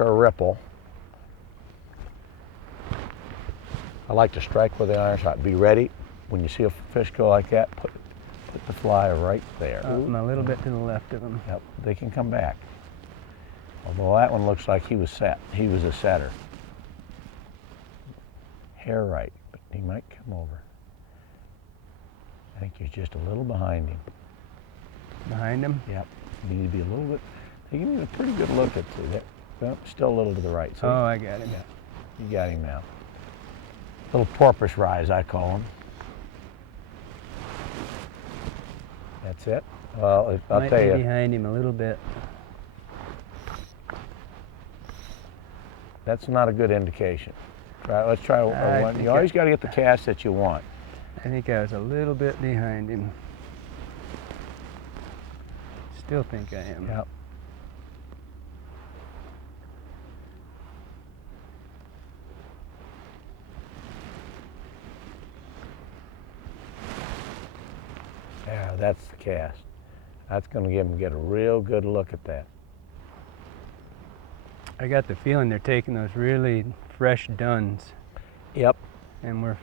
or a ripple. I like to strike with the iron shot. Be ready when you see a fish go like that. Put the fly right there. And a little bit to the left of him. Yep, they can come back. Although that one looks like he was set. He was a setter. Hair right, but he might come over. I think you're just a little behind him. Behind him? Yep. You need to be a little bit. You can get a pretty good look at that. Well, still a little to the right. So oh, I got him. Yeah, you got him now. Little porpoise rise, I call him. That's it. Well, I'll tell you. Behind him a little bit. That's not a good indication. Let's try one. You always got to get the cast that you want. I think I was a little bit behind him. Still think I am. Yep. Yeah, that's the cast. That's going to get a real good look at that. I got the feeling they're taking those really fresh duns. Yep. And we're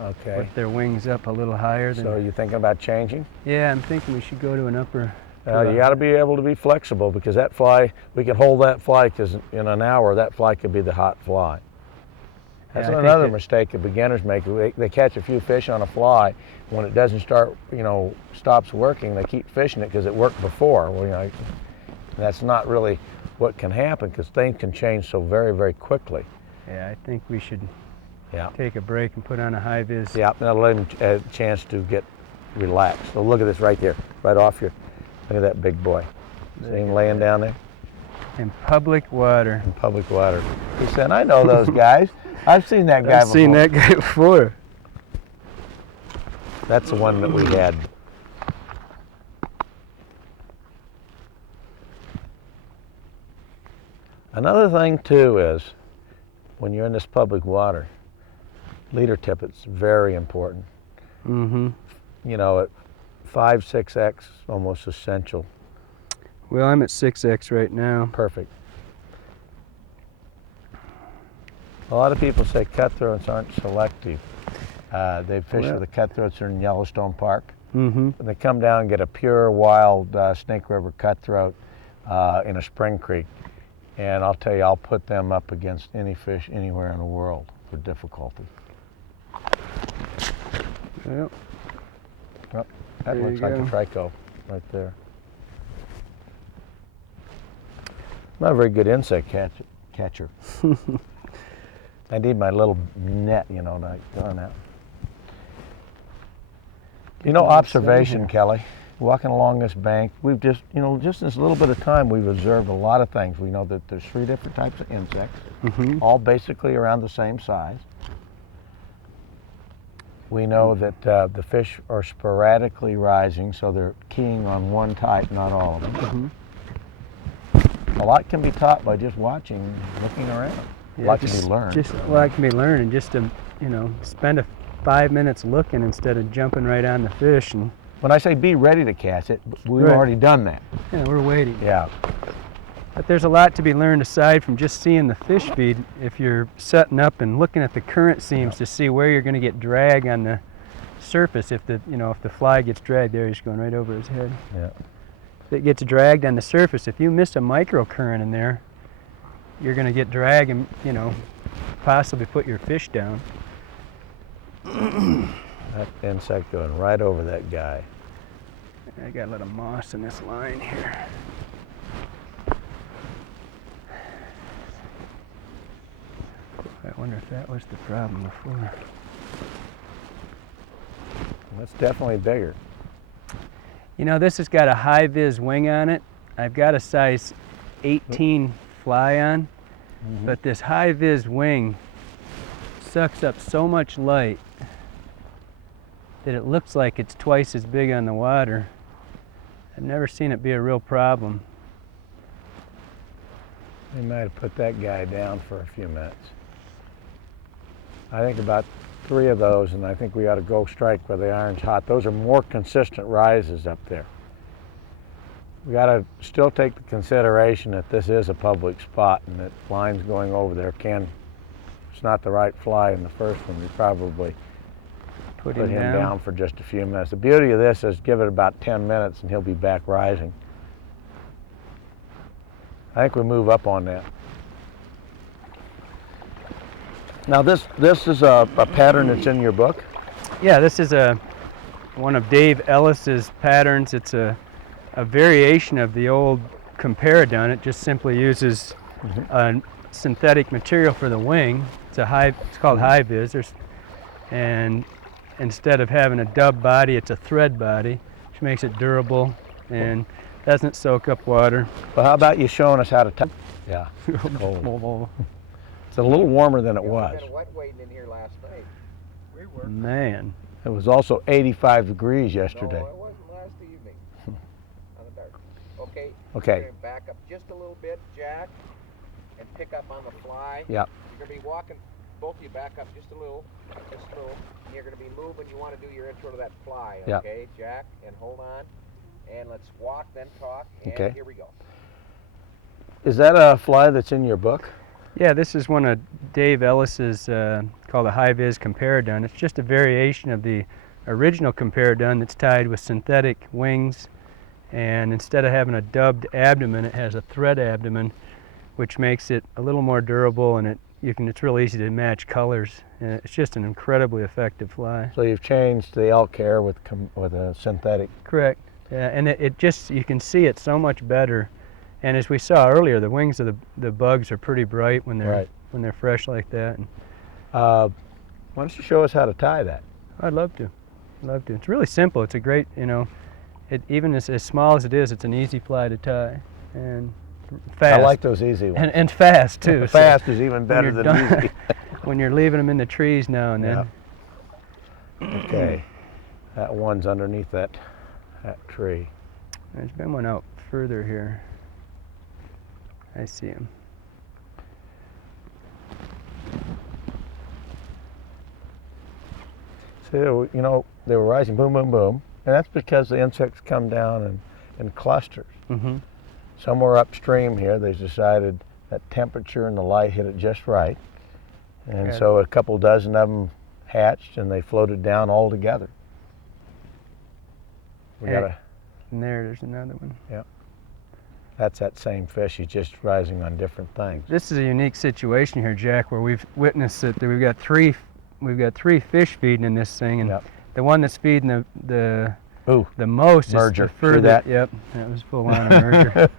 okay. With their wings up a little higher than. So you're thinking about changing? Yeah, I'm thinking we should go to an upper. You got to be able to be flexible because that fly, we can hold that fly because in an hour that fly could be the hot fly. That's another mistake that beginners make. They catch a few fish on a fly. When it doesn't start, stops working, they keep fishing it because it worked before. Well, that's not really what can happen because things can change so very, very quickly. Yeah, I think we should take a break and put on a high vis. Yeah, that'll let him a chance to get relaxed. So look at this right there, right off your, look at that big boy. See him laying down there? In public water. In public water. He said, I know those guys. I've seen that guy before. I've seen that guy before. That's the one that we had. Another thing too is, when you're in this public water, leader tippet's very important. Mm-hmm. At 5, 6x, almost essential. Well, I'm at 6x right now. Perfect. A lot of people say cutthroats aren't selective. They fish with the cutthroats in Yellowstone Park. Mm-hmm. And they come down and get a pure wild Snake River cutthroat in a spring creek. And I'll tell you, I'll put them up against any fish anywhere in the world for difficulty. Yep. Oh, that looks like a trico right there. Not a very good insect catcher. I need my little net, to go on that. Observation, Kelly. Walking along this bank, we've just in this little bit of time, we've observed a lot of things. We know that there's 3 different types of insects, all basically around the same size. We know that the fish are sporadically rising, so they're keying on one type, not all of them. A lot can be taught by just watching, looking around. Yeah, a lot can be learned. A lot can be learned, and just to spend 5 minutes looking instead of jumping right on the fish. And when I say be ready to catch it, we've already done that. Yeah, we're waiting. Yeah. But there's a lot to be learned aside from just seeing the fish feed. If you're setting up and looking at the current seams to see where you're going to get drag on the surface, if the fly gets dragged there, he's going right over his head. Yeah. If it gets dragged on the surface, if you miss a microcurrent in there, you're going to get drag and possibly put your fish down. That insect going right over that guy. I got a little moss in this line here. I wonder if that was the problem before. That's definitely bigger. This has got a high vis wing on it. I've got a size 18 fly on, but this high vis wing sucks up so much light that it looks like it's twice as big on the water. I've never seen it be a real problem. We might have put that guy down for a few minutes. I think about 3 of those, and I think we ought to go strike where the iron's hot. Those are more consistent rises up there. We got to still take the consideration that this is a public spot and that lines going over there can, if it's not the right fly in the first one, you probably put him down for just a few minutes. The beauty of this is give it about 10 minutes and he'll be back rising. I think we move up on that. Now this is a pattern that's in your book? Yeah, this is one of Dave Ellis's patterns. It's a variation of the old comparadun. It just simply uses a synthetic material for the wing. It's called high vis, and instead of having a dub body, it's a thread body, which makes it durable and doesn't soak up water. Well, how about you showing us how to tie? Yeah, it's cold. It's a little warmer than it was. It was wet waiting in here last night. We were. Man. It was also 85 degrees yesterday. No, it wasn't last evening. On the dark. Okay. Okay. You're going to back up just a little bit, Jack, and pick up on the fly. Yep. You're going to be walking, both of you back up just a little, and you're going to be moving. You want to do your intro to that fly, okay, Yep. Jack? And hold on. And let's walk, then talk, and Okay. here we go. Is that a fly that's in your book? Yeah, this is one of Dave Ellis's called a high vis comparadun. It's just a variation of the original comparadun that's tied with synthetic wings, and instead of having a dubbed abdomen, it has a thread abdomen, which makes it a little more durable, and it's real easy to match colors. And it's just an incredibly effective fly. So you've changed the elk hair with a synthetic. Correct. Yeah, and it just, you can see it so much better. And as we saw earlier, the wings of the bugs are pretty bright when they're fresh like that. And, why don't you show us how to tie that? I'd love to. It's really simple. It's a great, even as small as it is, it's an easy fly to tie and fast. I like those easy ones. And fast too. Fast is even better than easy. When you're leaving them in the trees now and then. Yep. Okay, that one's underneath that tree. There's been one out further here. I see him. So, they were rising boom, boom, boom. And that's because the insects come down in clusters. Mm-hmm. Somewhere upstream here, they decided that temperature and the light hit it just right. And so a couple dozen of them hatched and they floated down all together. And there's another one. Yeah. That's that same fish. He's just rising on different things. This is a unique situation here, Jack, where we've witnessed that we've got three fish feeding in this thing, and the one that's feeding the most merger. is the further. That? Yep, that was full on a merger.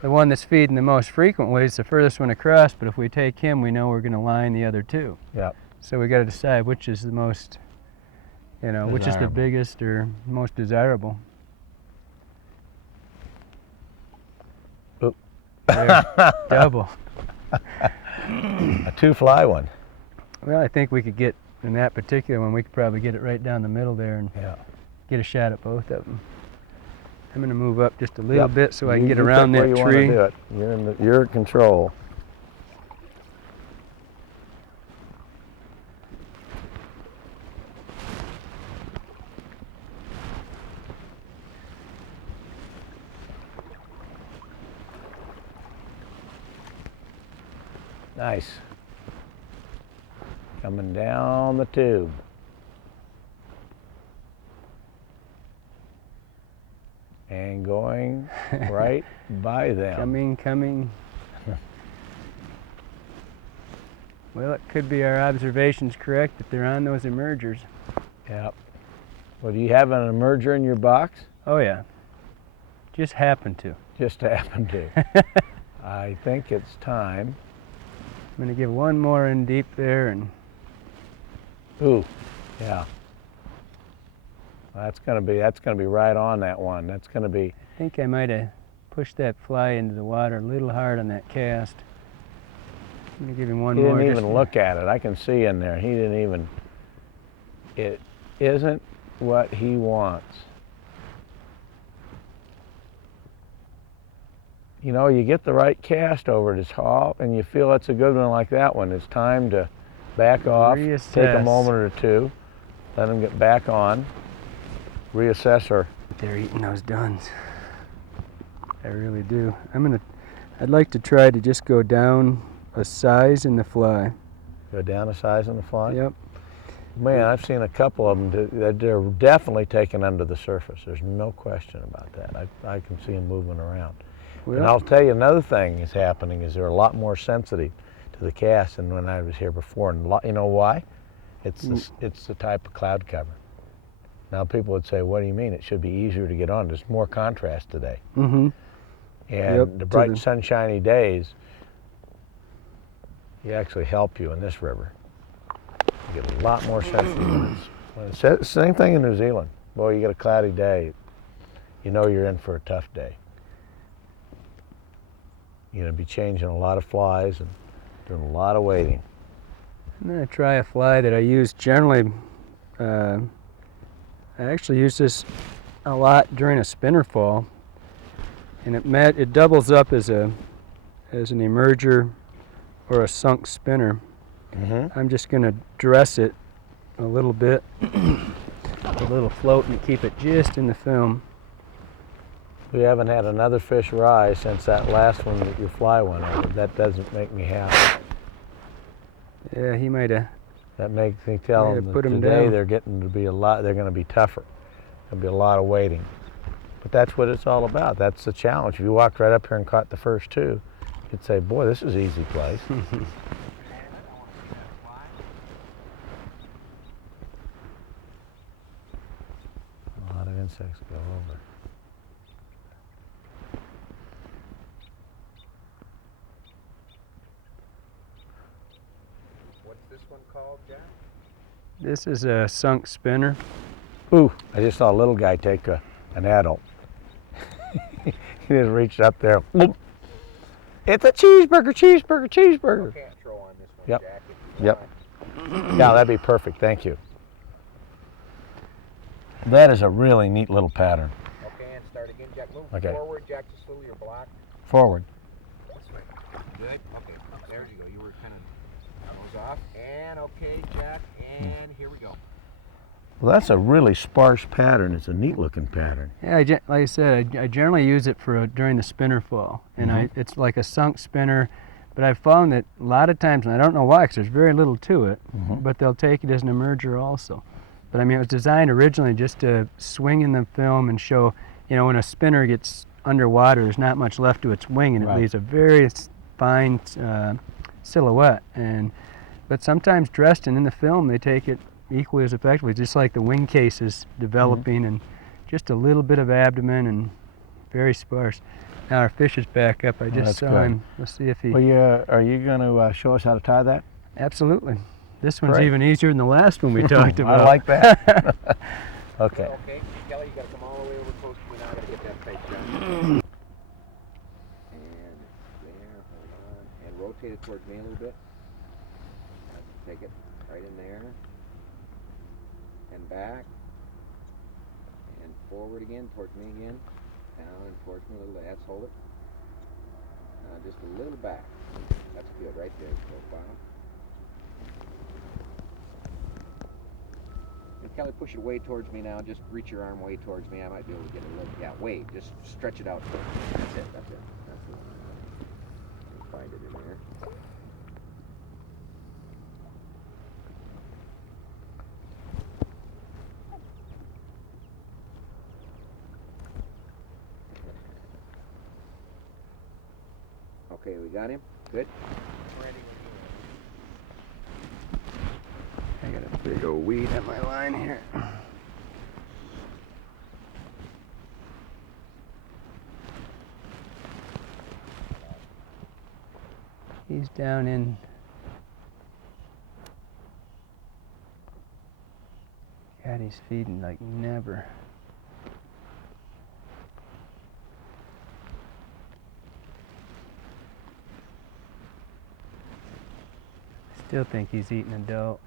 The one that's feeding the most frequently is the furthest one across, but if we take him, we know we're going to line the other two. Yep. So we got to decide which is the most, which is the biggest or most desirable. There, double. A two-fly one. Well, I think we could get, in that particular one, we could probably get it right down the middle there and get a shot at both of them. I'm going to move up just a little bit so I can get around that tree. You You're in your control. Nice. Coming down the tube. And going right by them. Coming. Well, it could be our observations correct that they're on those emergers. Yep. Well, do you have an emerger in your box? Oh, yeah. Just happened to. Just happened to. I think it's time. I'm going to give one more in deep there and... Ooh, yeah. That's gonna be right on that one. That's gonna be. I think I might have pushed that fly into the water a little hard on that cast. I'm gonna give him one more. He didn't even look at it. I can see in there. He didn't even. It isn't what he wants. You get the right cast over it, it's hot, and you feel it's a good one like that one. It's time to back off, take a moment or two, let him get back on. Reassess her. They're eating those duns. I really do. I'd like to try to just go down a size in the fly. Go down a size in the fly? Yep. Man, I've seen a couple of them that they're definitely taken under the surface. There's no question about that. I can see them moving around. Well, And I'll tell you another thing is happening is they're a lot more sensitive to the cast than when I was here before. And you know why? It's the type of cloud cover. Now people would say, what do you mean? It should be easier to get on. There's more contrast today. Mm-hmm. And the bright sunshiny days, you actually help you in this river. You get a lot more sensitive. Same thing in New Zealand. Boy, you get a cloudy day, you know you're in for a tough day. You're going to be changing a lot of flies and doing a lot of wading. I'm going to try a fly that I use generally. I actually use this a lot during a spinner fall, and it doubles up as an emerger or a sunk spinner. Mm-hmm. I'm just going to dress it a little bit, a little float, and keep it just in the film. We haven't had another fish rise since that last one that your fly went over. That doesn't make me happy. Yeah, he might have. That makes me tell them that put 'em today down. they're getting to be they're going to be tougher. There'll be a lot of waiting. But that's what it's all about. That's the challenge. If you walked right up here and caught the first two, you'd say, boy, this is an easy place. A lot of insects go over. What's this one called, Jack? This is a sunk spinner. Ooh, I just saw a little guy take an adult. He just reached up there. Boop. It's a cheeseburger, cheeseburger, cheeseburger. Can't throw on this one, Yep. Jack. If you Yep. want. Yeah, that'd be perfect. Thank you. That is a really neat little pattern. Okay, and start again, Jack. Move Okay. forward, Jack, just a little. You're blocked. Forward. This way. Good. Okay. There you go. You were kind of nose off. And okay, Jack. And here we go. Well, that's a really sparse pattern. It's a neat looking pattern. Yeah, like I said, I generally use it for during the spinner fall, and it's like a sunk spinner. But I've found that a lot of times, and I don't know why, because there's very little to it, but they'll take it as an emerger also. But I mean, it was designed originally just to swing in the film and show, you know, when a spinner gets underwater, there's not much left to its wing, and it leaves a very fine silhouette. But sometimes dressed and in the film, they take it equally as effectively, just like the wing cases developing and just a little bit of abdomen and very sparse. Now our fish is back up. I just saw him. Let's see if he... Well, are you going to show us how to tie that? Absolutely. This one's Great. even easier than the last one we talked about. I like that. Okay. Okay, Kelly, you got to come all the way over close to me now. I got to get that face down. And there, hold on. And rotate it towards me a little bit. Take it right in there. And back. And forward again, towards me again. Down and towards me a little. That's hold it. Just a little back. That's good, right there, profile. And Kelly, push it way towards me now. Just reach your arm way towards me. I might be able to get a little. Yeah, way. Just stretch it out. That's it. That's it. That's it. Find it in there. Okay, we got him. Good. I got a big old weed on my line here. He's down in... God, he's feeding like never. Still think he's eating adult.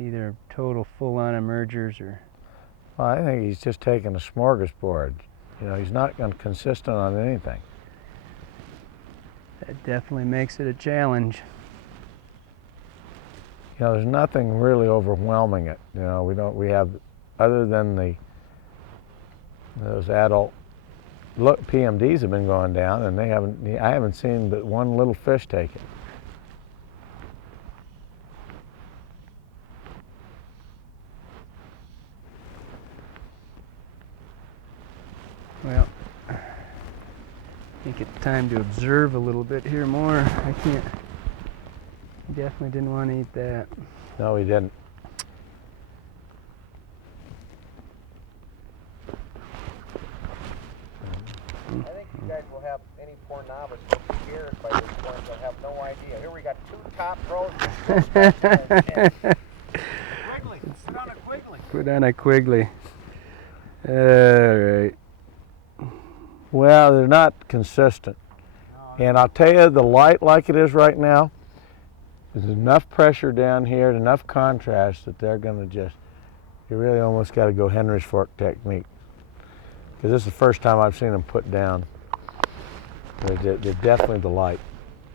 Either total full-on emergers or... Well, I think he's just taking a smorgasbord. You know, he's not consistent on anything. That definitely makes it a challenge. You know, there's nothing really overwhelming it. You know, we have, other than those adult look, PMDs have been going down, and I haven't seen but one little fish take it. Well, I think it's time to observe a little bit here more. I can't. Definitely didn't want to eat that. No, he didn't. I think you guys will have, any poor novice will be scared by this point. They'll have no idea. Here we got 2 top rows. Quigley, put on a Quigley. Put on a Quigley. All right. Well, they're not consistent. And I'll tell you, the light like it is right now, there's enough pressure down here, enough contrast that they're going to just, you really almost got to go Henry's fork technique. Because this is the first time I've seen them put down. They're definitely the light.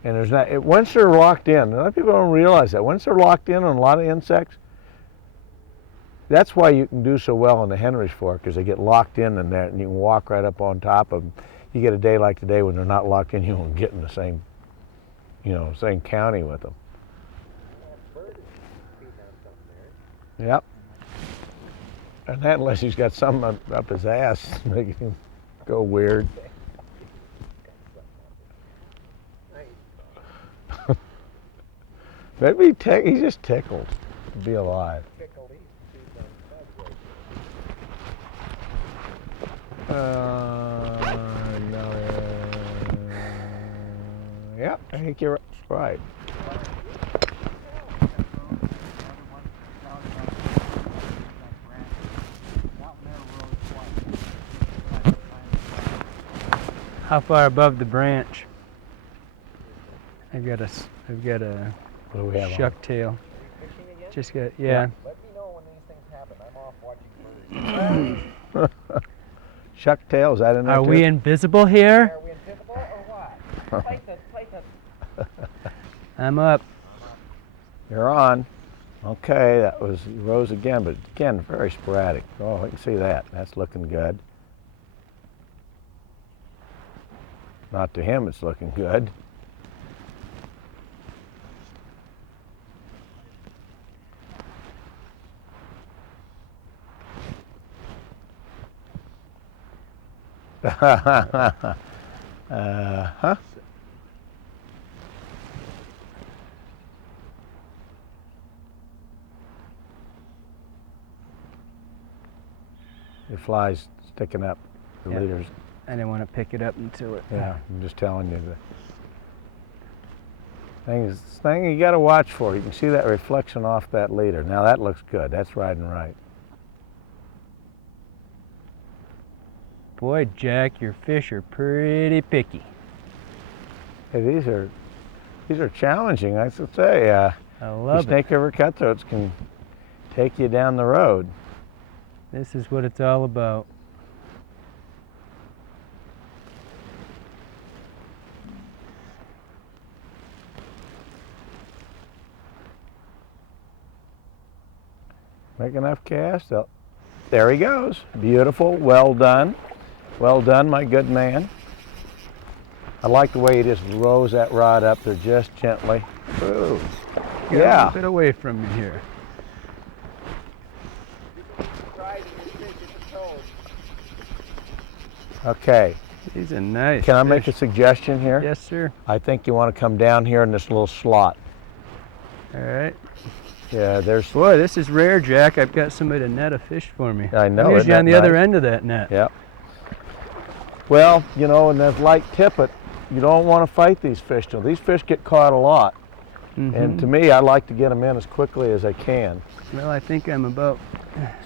And there's not, once they're locked in, a lot of people don't realize that, once they're locked in on a lot of insects, that's why you can do so well on the Henry's fork, because they get locked in there and you can walk right up on top of them. You get a day like today when they're not locked in, you won't get in the same, same county with them. Yep. And that unless he's got something up his ass making him go weird. Maybe he's just tickled to be alive. No. Yeah, I think you're right. How far above the branch? I've got a What do we have shuck tail. Just got, yeah. Let me know when these things happen. I'm off watching birds. Shuck tail, is that in there Are too? we invisible here? Are we invisible or what? Fight it. I'm up. You're on. Okay, that was rose again, but again, very sporadic. Oh, I can see that. That's looking good. Not to him, it's looking good. Huh? The fly's sticking up. The Yeah. leader's. I didn't want to pick it up until it. Yeah, I'm just telling you the thing you got to watch for. You can see that reflection off that leader. Now that looks good. That's riding right. Boy, Jack, your fish are pretty picky. Hey, these are challenging. I should say. I These love it. snake river cutthroats can take you down the road. This is what it's all about. Make enough cast. There he goes. Beautiful. Well done. Well done, my good man. I like the way he just rows that rod up there just gently. Ooh. Get a little bit away from me here. Okay. He's a nice Can I make a fish. suggestion here? Yes, sir. I think you want to come down here in this little slot. All right. Yeah, there's. Boy, this is rare, Jack. I've got somebody to net a fish for me. I know. I'm isn't usually on that the other nice? end of that net. Yep. Well, in that light tippet, you don't want to fight these fish. These fish get caught a lot. And to me, I like to get them in as quickly as I can. Well, I think I'm about.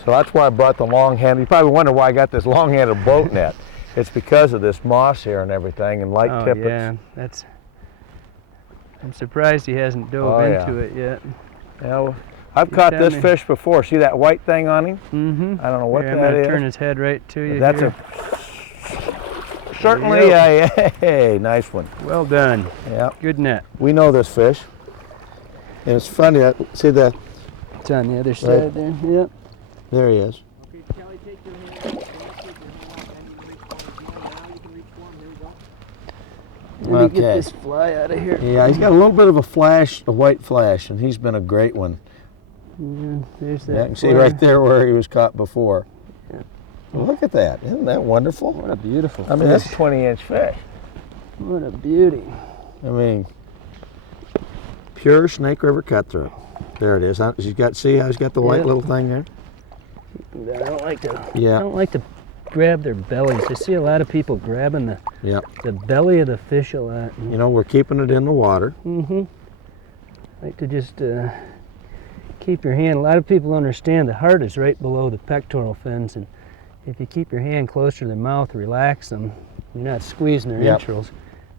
So that's why I brought the long handle. You probably wonder why I got this long-handled boat net. It's because of this moss here and everything and light tippets. Yeah, that's. I'm surprised he hasn't dove into it yet. Yeah, I've caught tell this me. fish before. See that white thing on him? Mm-hmm. I don't know what Here, I'm that gonna is. turn his head right to you. That's here. certainly There a hey, nice one. Well done. Yeah, Good net. we know this fish. And it's funny, see that? It's on the other side there. Yep. There he is. Okay, Kelly, take your hand. Take your hand off. And you reach forward. Now you can Let me get this fly out of here. Yeah, he's got a little bit of a flash, a white flash, and he's been a great one. Yeah, there's that. Yeah, you can see right there where he was caught before. Yeah. Look at that. Isn't that wonderful? What a beautiful fish. I mean, that's a 20-inch fish. What a beauty. I mean, pure Snake River cutthroat. There it is. See how he's got the white little thing there? I don't like to grab their bellies. I see a lot of people grabbing the belly of the fish a lot. You know, we're keeping it in the water. Mm-hmm. I like to just keep your hand. A lot of people understand the heart is right below the pectoral fins, and if you keep your hand closer to the mouth, relax them, you're not squeezing their entrails,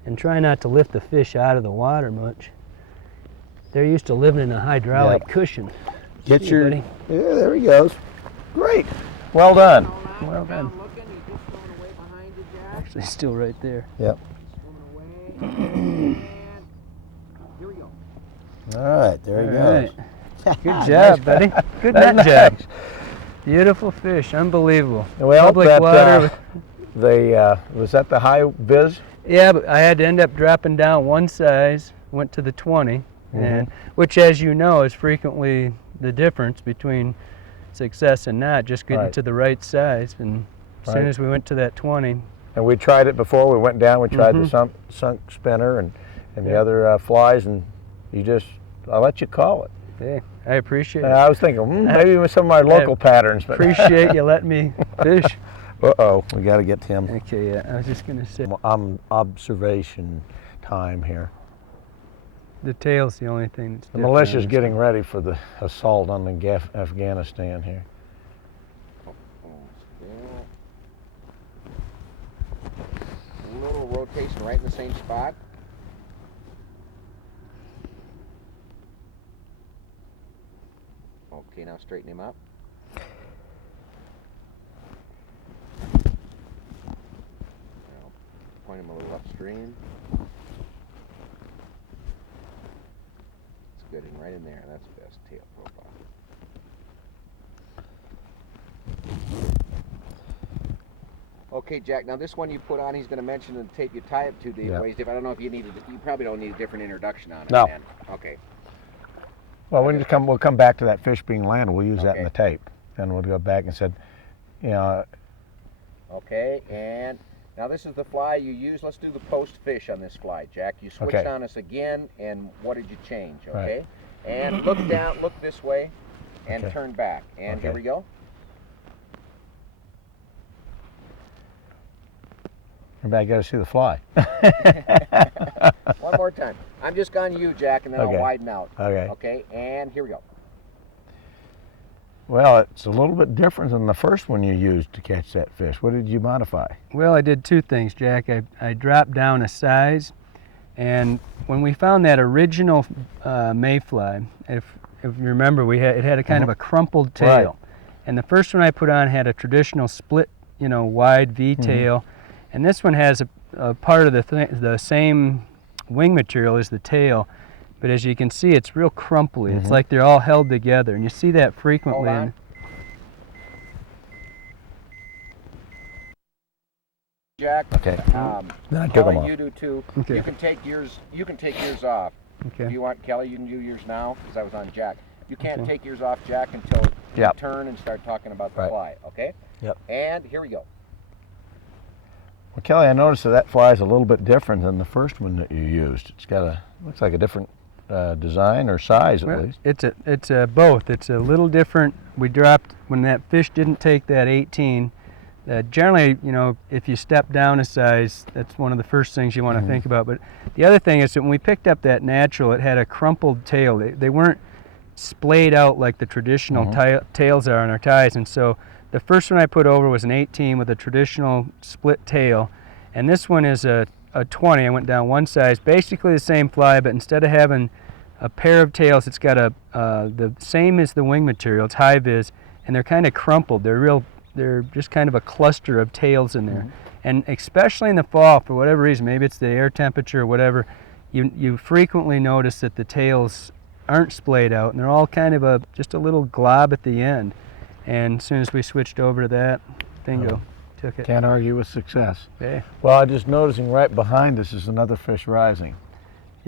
and try not to lift the fish out of the water much. They're used to living in a hydraulic cushion. Get your, buddy. Yeah, there he goes. Great. Well done. Well done. Looking, he's just swimming away behind you, Jack. Actually, still right there. Yep. Swimming away. And here we go. All right, there he goes. Right. Good job, buddy. Good net job. Beautiful fish, unbelievable. Well, Public water. Was that the high vis? Yeah, but I had to end up dropping down one size, went to the 20, and which, as you know, is frequently the difference between success and not, just getting to the right size. And as soon as we went to that 20. And we tried it before. We went down, we tried the sunk spinner and the other flies, and I let you call it. Hey, I appreciate it. I was thinking, maybe with some of my local patterns. But appreciate you letting me fish. Uh-oh, we got to get to him. Okay, yeah, I was just going to say. I'm observation time here. The tail's the only thing that's The militia's getting ready for the assault on Afghanistan here. A little rotation right in the same spot. Okay, now straighten him up. Now, point him a little upstream. It's good, and right in there. That's the best tail profile. Okay, Jack, now this one you put on, he's going to mention the tape you tie it to the waist dip. I don't know if you needed, you probably don't need a different introduction on it. No. Man. Okay. Well, we'll come back to that fish being landed. We'll use that in the tape. Then we'll go back and said, you know. Okay, and now this is the fly you use. Let's do the post fish on this fly, Jack. You switched on us again, and what did you change, okay? Right. And look down, look this way, and turn back. And here we go. Everybody got to see the fly. One more time. I'm just going to you, Jack, and then I'll widen out. Okay. Okay, and here we go. Well, it's a little bit different than the first one you used to catch that fish. What did you modify? Well, I did two things, Jack. I dropped down a size, and when we found that original mayfly, if you remember, it had a kind of a crumpled tail. And the first one I put on had a traditional split, wide V tail. And this one has a part of the same wing material as the tail, but as you can see, it's real crumply. It's like they're all held together, and you see that frequently. Hold on. Jack. Okay. Then I took them off. You do too. Okay. You can take yours. You can take yours off. Okay. If you want, Kelly, you can do yours now because I was on Jack. You can't take yours off, Jack, until you turn and start talking about the fly. Okay. Yep. And here we go. Well, Kelly, I noticed that fly is a little bit different than the first one that you used. It's got looks like a different design or size at least. It's both. It's a little different. We dropped when that fish didn't take that 18. Generally, if you step down a size, that's one of the first things you want to think about. But the other thing is that when we picked up that natural, it had a crumpled tail. They weren't splayed out like the traditional tails are on our ties, and so the first one I put over was an 18 with a traditional split tail, and this one is a 20. I went down one size, basically the same fly, but instead of having a pair of tails, it's got the same as the wing material. It's high vis, and they're kind of crumpled. They're just kind of a cluster of tails in there. And especially in the fall, for whatever reason, maybe it's the air temperature or whatever, you frequently notice that the tails aren't splayed out, and they're all kind of just a little glob at the end. And as soon as we switched over to that, bingo. Took it. Can't argue with success. Okay. Well, I'm just noticing right behind us is another fish rising.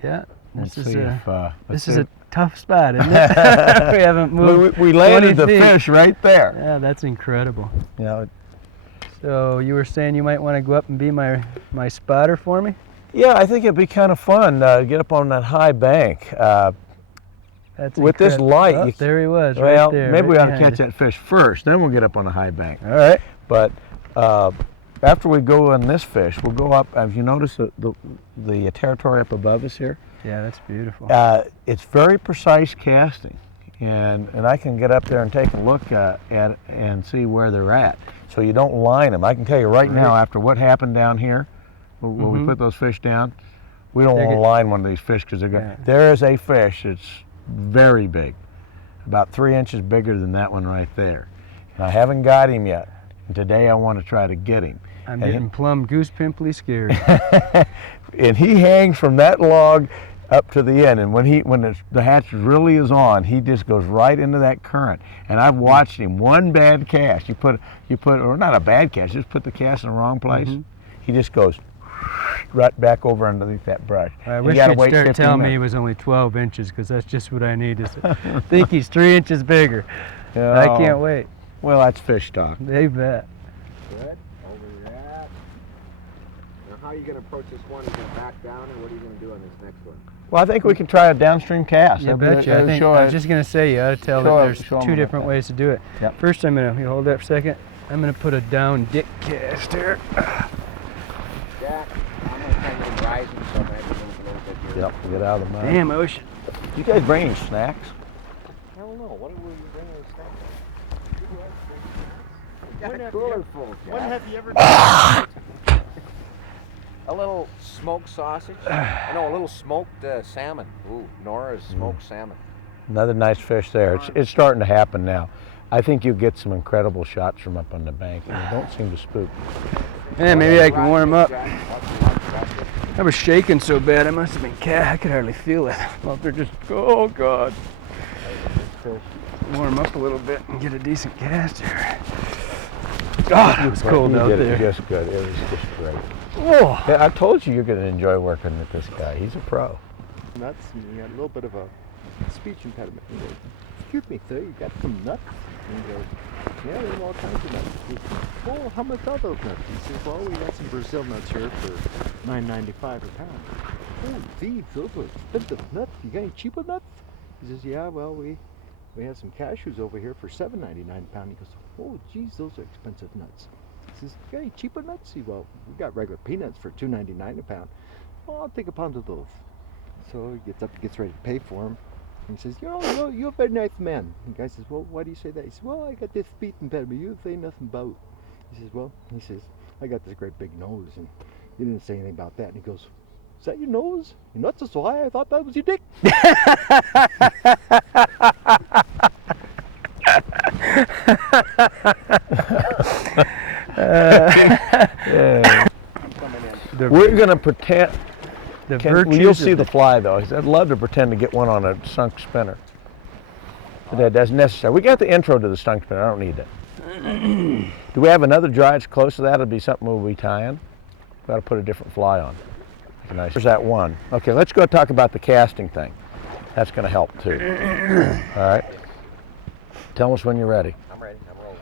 Yeah. Let's This see if, this is a tough spot, isn't it? We haven't moved. We landed the 20 feet. fish right there. Yeah, that's incredible. You know, So you were saying you might want to go up and be my spotter for me? yeah, I think it'd be kind of fun to get up on that high bank. That's With this incredible. light, Oh, you- there he was, Well, right there. maybe we right ought to behind catch you. that fish first, then we'll get up on the high bank. All right. But after we go on this fish, we'll go up. Have you noticed the territory up above us here? Yeah, that's beautiful. It's very precise casting, and I can get up there and take a look at it and see where they're at. So you don't line them. I can tell you right now, after what happened down here, when we put those fish down, we don't want to line one of these fish because they're going. Yeah. There is a fish that's very big, about 3 inches bigger than that one right there. And I haven't got him yet. And today I want to try to get him. I'm getting plumb goose pimply scared. And he hangs from that log up to the end, and when the hatch really is on, he just goes right into that current. And I've watched him. One bad cast, you put, or not a bad cast, just put the cast in the wrong place. He just goes right back over underneath that brush. I You wish gotta you'd wait start 15 telling me he minutes. was only 12 inches, because that's just what I need. I think he's 3 inches bigger. Yeah. I can't wait. Well, that's fish talk. They bet. Good. Over that. Now, how are you going to approach this one? Are you going to back down, or what are you going to do on this next one? Well, I think we can try a downstream cast. Yeah, That'd betcha. be- I show was it. just going to say, you ought to tell that show there's 'em two about different that. ways to do it. Yep. First, you hold that for a second. I'm going to put a down dick cast here. Jack, I'm going to try to get rising, so I'm going to have to move a little bit here. Yep, get out of the mud. Damn ocean. You guys bring any snacks? I don't know. What are we bringing this thing? Got a cooler full, Jack. When have you ever done A little smoked sausage. No, a little smoked salmon. Ooh, Nora's smoked salmon. Another nice fish there. It's starting to happen now. I think you'll get some incredible shots from up on the bank, and they don't seem to spook. Yeah, maybe I can warm up. Jack, watch it. I was shaking so bad I must have been I could hardly feel it. Well, they're just, oh God. Warm up a little bit and get a decent cast here. God, it was cold You out did it there. just good. It was just great. Oh. Yeah, I told you you're going to enjoy working with this guy. He's a pro. nuts? And he had a little bit of a speech impediment. He goes, "Excuse me, sir, you got some nuts?" And he goes, "Yeah, there's all kinds of nuts." He says, "Well, how much are those nuts?" He says, "Well, we got some Brazil nuts here for $9.95 a pound." "Oh, geez, those are expensive nuts. You got any cheaper nuts?" He says, "Yeah, well, we have some cashews over here for $7.99 a pound." He goes, "Oh, geez, those are expensive nuts." He says, "You got any cheaper nuts?" He, "Well, we got regular peanuts for $2.99 a pound." "Well, I'll take a pound of those." So he gets up, gets ready to pay for them. And he says, you're a very nice man." And the guy says, "Well, why do you say that?" He says, "Well, I got this speech impediment you say nothing about." He says, "I got this great big nose." And you didn't say anything about that. And he goes, "Is that your nose? Your nuts are so high, I thought that was your dick." We're going to pretend. The You'll see the fly though. I'd love to pretend to get one on a sunk spinner. But that's necessary. We got the intro to the stunk spinner. I don't need that. Do we have another dry that's close to that? It'll be something we'll be tying. Got to put a different fly on. Nice. There's that one. Okay, let's go talk about the casting thing. That's going to help too. All right. Tell us when you're ready. I'm ready. I'm rolling.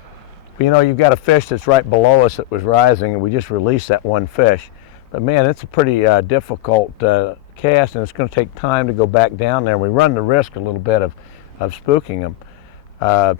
But, you know, you've got a fish that's right below us that was rising, and we just released that one fish. But man, it's a pretty difficult cast, and it's going to take time to go back down there. We run the risk a little bit of spooking them.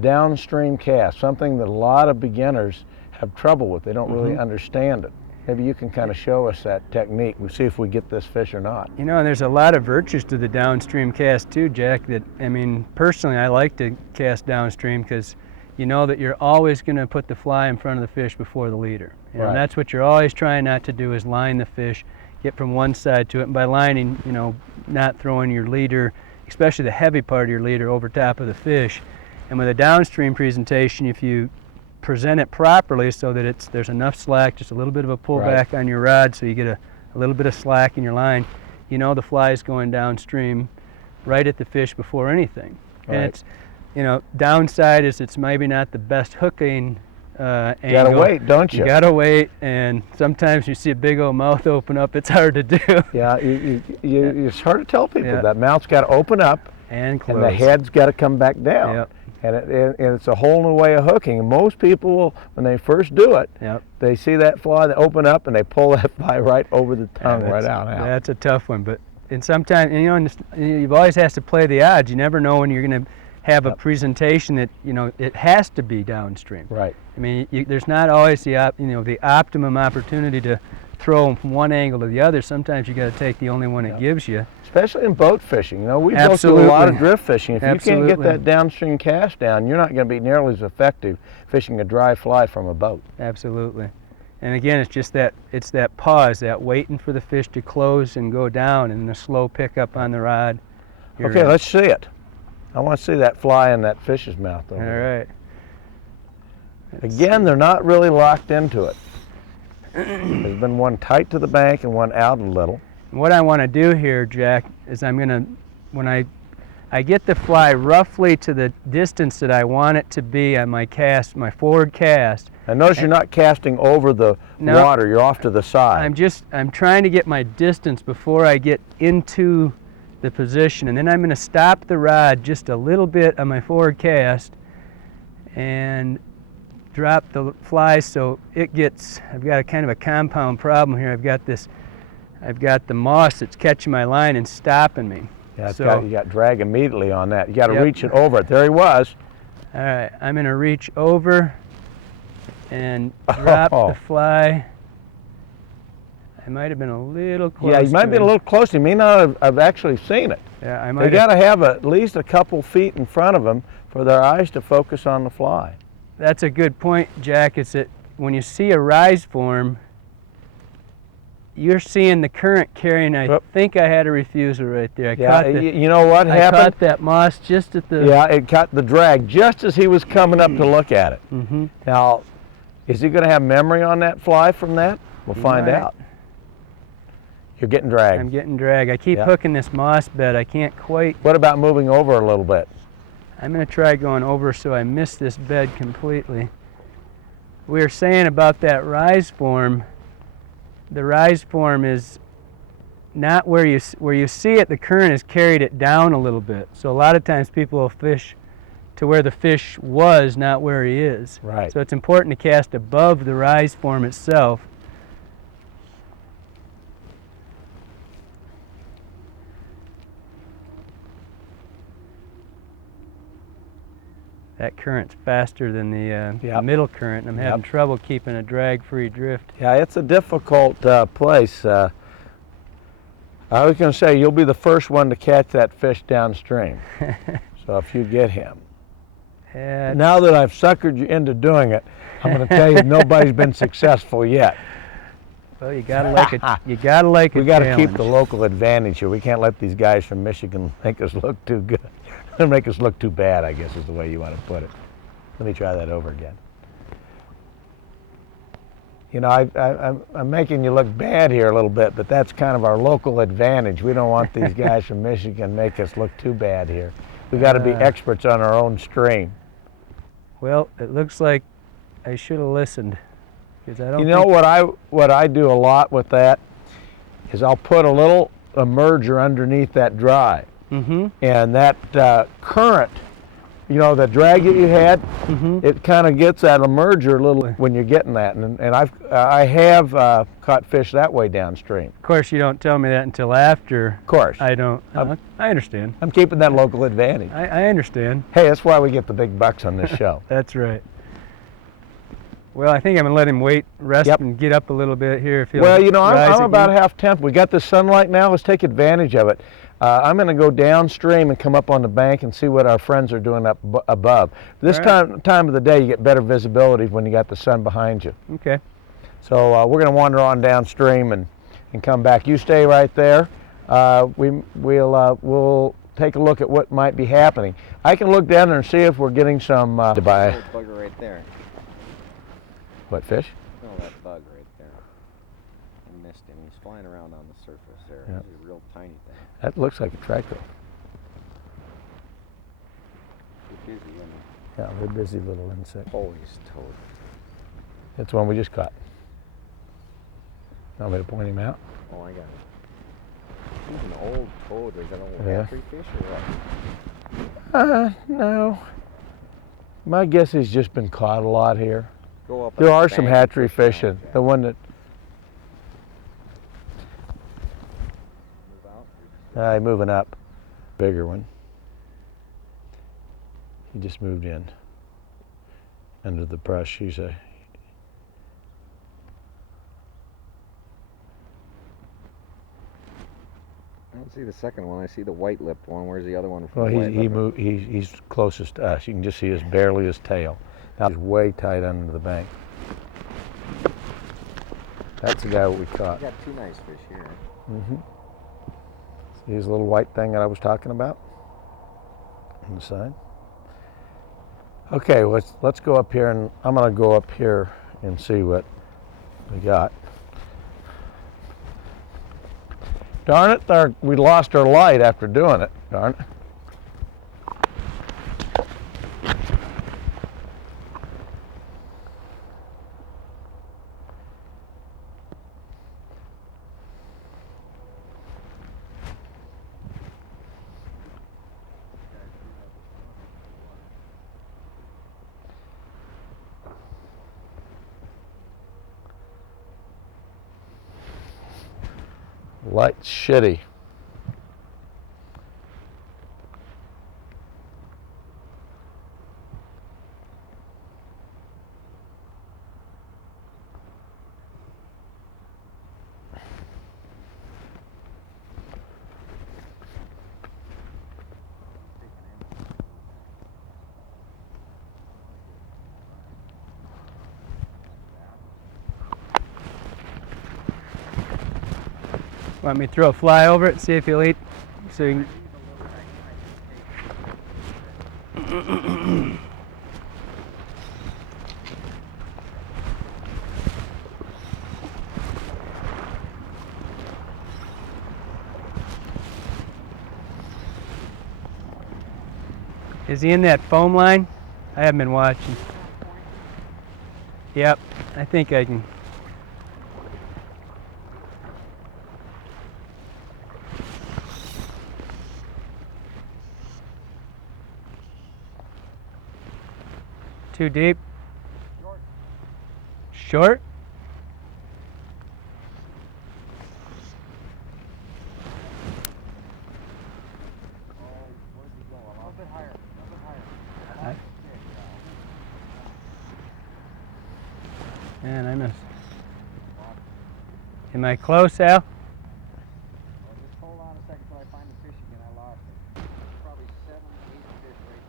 Downstream cast, something that a lot of beginners have trouble with. They don't really understand it. Maybe you can kind of show us that technique. We'll see if we get this fish or not. You know, and there's a lot of virtues to the downstream cast too, Jack, that, I mean, personally I like to cast downstream because you know that you're always going to put the fly in front of the fish before the leader. You know, Right. and that's what you're always trying not to do, is line the fish, get from one side to it, and by lining, you know, not throwing your leader, especially the heavy part of your leader, over top of the fish. And with a downstream presentation, if you present it properly so that there's enough slack, just a little bit of a pullback on your rod so you get a little bit of slack in your line, you know the fly is going downstream right at the fish before anything. Right. And it's, you know, downside is it's maybe not the best hooking angle. You gotta wait, don't you? You gotta wait, and sometimes you see a big old mouth open up. It's hard to do. Yeah, it's hard to tell people that mouth's got to open up and close. and the head's got to come back down. Yep. And it's a whole new way of hooking. And most people, will, when they first do it, they see that fly, they open up, and they pull that fly right over the tongue, right out. That's a tough one, but sometimes, you know, you've always has to play the odds. You never know when you're going to have a presentation that, you know, it has to be downstream. Right. I mean, there's not always the optimum opportunity to throw them from one angle to the other. Sometimes you got to take the only one it gives you. Especially in boat fishing. You know, we both do a lot of drift fishing. If you can't get that downstream cast down, you're not going to be nearly as effective fishing a dry fly from a boat. Absolutely. And again, it's just that pause, that waiting for the fish to close and go down, and the slow pickup on the rod. Okay, let's see it. I want to see that fly in that fish's mouth over there. All right. Again, they're not really locked into it. There's been one tight to the bank and one out a little. What I want to do here, Jack, is I'm going to, when I get the fly roughly to the distance that I want it to be on my cast, my forward cast. And notice you're not casting over the water, you're off to the side. I'm trying to get my distance before I get into the position, and then I'm going to stop the rod just a little bit on my forward cast and drop the fly so it gets, I've got a kind of a compound problem here. I've got the moss that's catching my line and stopping me. Yeah, you got drag immediately on that. You got to reach it over it. There he was. All right, I'm going to reach over and drop the fly. I might have been a little close. Yeah, you might have been a little close. You may not have actually seen it. Yeah, I might. They got to have at least a couple feet in front of them for their eyes to focus on the fly. That's a good point, Jack. It's that when you see a rise form, you're seeing the current carrying. I think I had a refusal right there. You know what happened? I caught that moss just at the... Yeah, it caught the drag just as he was coming up to look at it. Mm-hmm. Now, is he going to have memory on that fly from that? We'll find out. You're getting drag. I'm getting drag. I keep hooking this moss bed. I can't quite... What about moving over a little bit? I'm going to try going over so I miss this bed completely. We were saying about that rise form. The rise form is not where you see it. The current has carried it down a little bit. So a lot of times people will fish to where the fish was, not where he is. Right. So it's important to cast above the rise form itself. That current's faster than the middle current, and I'm having trouble keeping a drag-free drift. Yeah, it's a difficult place. I was going to say, you'll be the first one to catch that fish downstream. So if you get him. Now that I've suckered you into doing it, I'm going to tell you nobody's been successful yet. Well, you gotta like it. You gotta like it. We got to keep the local advantage here. We can't let these guys from Michigan make us look too good. Make us look too bad, I guess is the way you want to put it. Let me try that over again. You know, I'm making you look bad here a little bit, but that's kind of our local advantage. We don't want these guys from Michigan make us look too bad here. We got to be experts on our own stream. Well, it looks like I should have listened, because I don't. You know what I do a lot with that is I'll put a little emerger underneath that dry. Mm-hmm. And that current, you know, the drag that you had, it kind of gets that emerger a little when you're getting that. And I have caught fish that way downstream. Of course, you don't tell me that until after. Of course. I don't. I understand. I'm keeping that local advantage. I understand. Hey, that's why we get the big bucks on this show. That's right. Well, I think I'm going to let him rest and get up a little bit here. If well, you know, I'm about half temp. We got the sunlight now. Let's take advantage of it. I'm going to go downstream and come up on the bank and see what our friends are doing up above. This time of the day, you get better visibility when you got the sun behind you. Okay. So we're going to wander on downstream and come back. You stay right there. We'll take a look at what might be happening. I can look down there and see if we're getting some. Bugger right there. What fish? Oh, that bug right there. I missed him. He's flying around on the surface there. Yep. He's a real tiny thing. That looks like a tractor. He's busy, isn't he? Yeah, they're busy little insects. Oh, he's toad. It's one we just caught. Want me to point him out? Oh, I got it. He's an old toad. Is that an old Yeah. hatchery fish or what? No. My guess he's just been caught a lot here. Go up There on the are some bank and hatchery fish fish down, in Jack. the one that Move out. moving up. Bigger one. He just moved in under the brush. He's a I don't see the second one. I see the white-lipped one. Where's the other one? From well. the white-lipped? He's closest to us. You can just see barely his tail. Now he's way tight under the bank. That's the guy we caught. You got two nice fish here. Mm-hmm. See his little white thing that I was talking about on the side. Okay, let's go up here, and I'm gonna go up here and see what we got. Darn it, we lost our light after doing it. Darn it. Light's shitty. Want me to throw a fly over it, see if he'll eat? So you can... Is he in that foam line? I haven't been watching. Yep, I think I can. Too deep? Short? Man, I missed. Am I close, Al? Well, just hold on a second till I find the fish again. I lost it. Probably 7, 8 fish right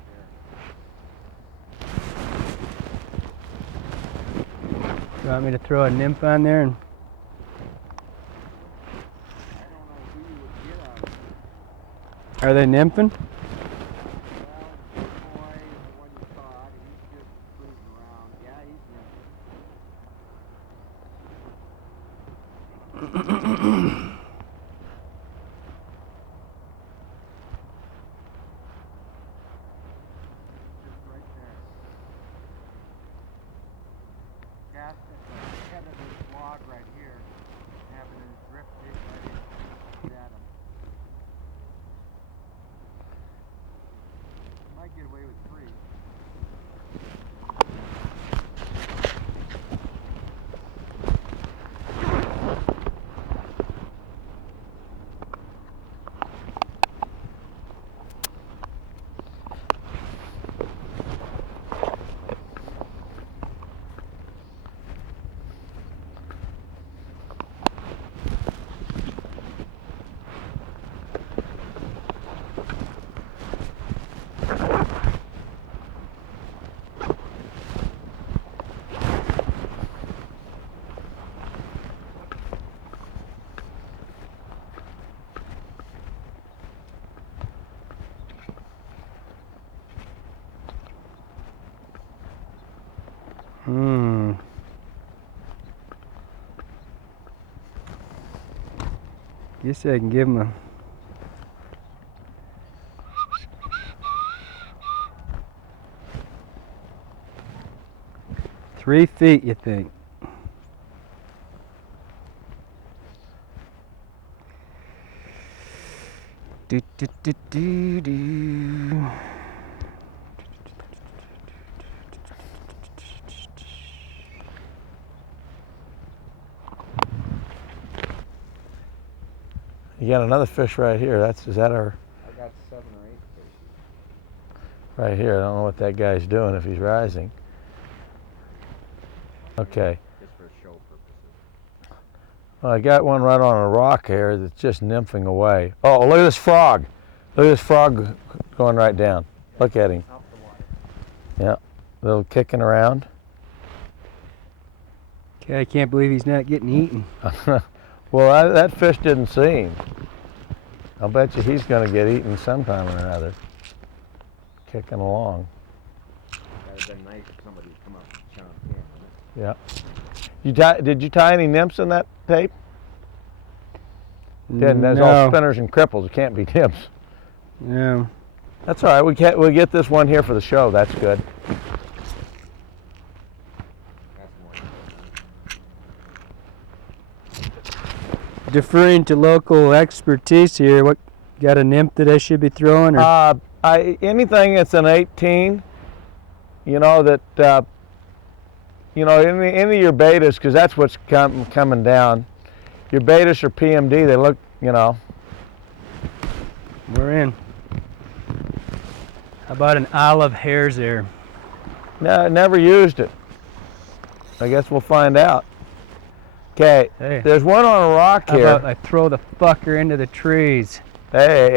there. You want me to throw a nymph on there? And I don't know who you would get out of it. are they nymphing? Well, the big boy is the one you caught. He's just cruising around. Yeah, he's just right there. Cast at the head of this log right here, having his drift big right at him. Might get away with 3. Guess I can give him a... 3 feet, you think? Do, do, do, do, do. You got another fish right here. Is that our? I got 7 or 8 fish. Right here. I don't know what that guy's doing if he's rising. Okay. Just for show purposes. Well, I got one right on a rock here that's just nymphing away. Oh, look at this frog. Look at this frog going right down. Look at him. Out the water. Yeah. Little kicking around. Okay, I can't believe he's not getting eaten. Well, that fish didn't see him. I'll bet you he's going to get eaten sometime or another. Kicking along. That would have been nice if somebody would come up and chomp in. Yeah. Did you tie any nymphs in that tape? Didn't. That's all No. spinners and cripples. It can't be nymphs. No. That's all right. We'll get this one here for the show. That's good. That's more. Deferring to local expertise here, what got a nymph that I should be throwing? Or? Anything that's an 18, you know, that, you know, any of your betas, because that's what's coming down. Your betas are PMD, they look, you know. We're in. How about an olive hare's ear? No, never used it. I guess we'll find out. Okay, Hey. there's one on a rock How here. about I throw the fucker into the trees? Hey,